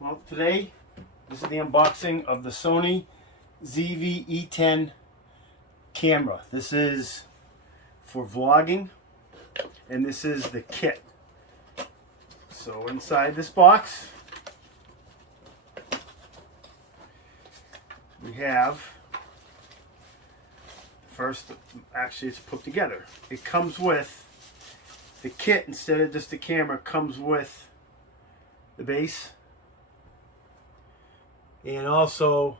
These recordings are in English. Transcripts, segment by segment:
Well, today, this is the unboxing of the Sony ZV-E10 camera. This is for vlogging, and this is the kit. So inside this box, we have, first, actually it's put together. It comes with, the kit, instead of just the camera, comes with the base, and also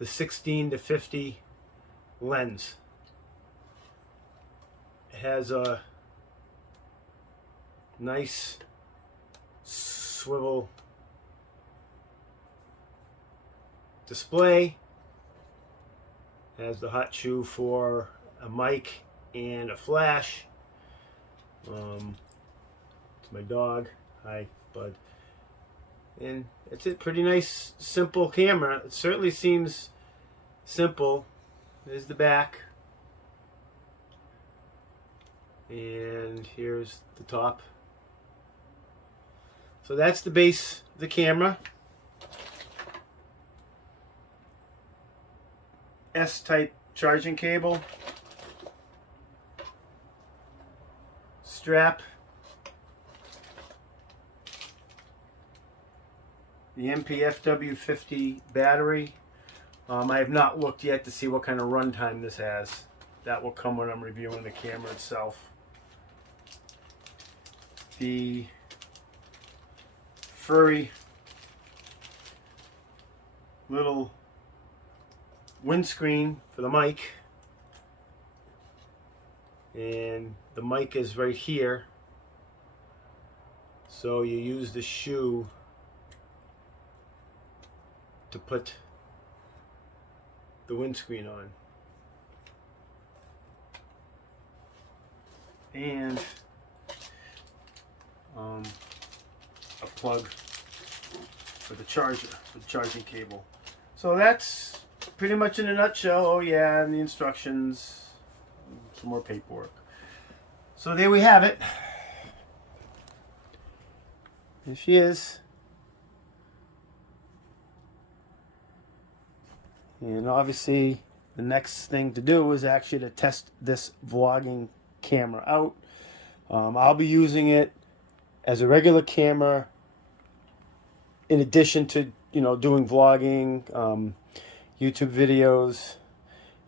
the 16 to 50 lens. It has a nice swivel display. It has the hot shoe for a mic and a flash. It's my dog. Hi, bud. And it's a pretty nice, simple camera. It certainly seems simple. There's the back. And here's the top. So that's the base of the camera. S-type charging cable. Strap. The MPFW50 battery. I have not looked yet to see what kind of runtime this has. That will come when I'm reviewing the camera itself. The furry little windscreen for the mic. And the mic is right here. So you use the shoe to put the windscreen on. And a plug for the charger, for the charging cable. So that's pretty much in a nutshell. Oh yeah, and the instructions, some more paperwork. So there we have it. There she is. And obviously the next thing to do is actually to test this vlogging camera out. I'll be using it as a regular camera in addition to, doing vlogging, YouTube videos.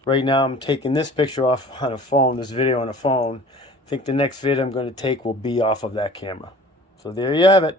Right now I'm taking this picture off on a phone, this video on a phone. I think the next video I'm going to take will be off of that camera. So there you have it.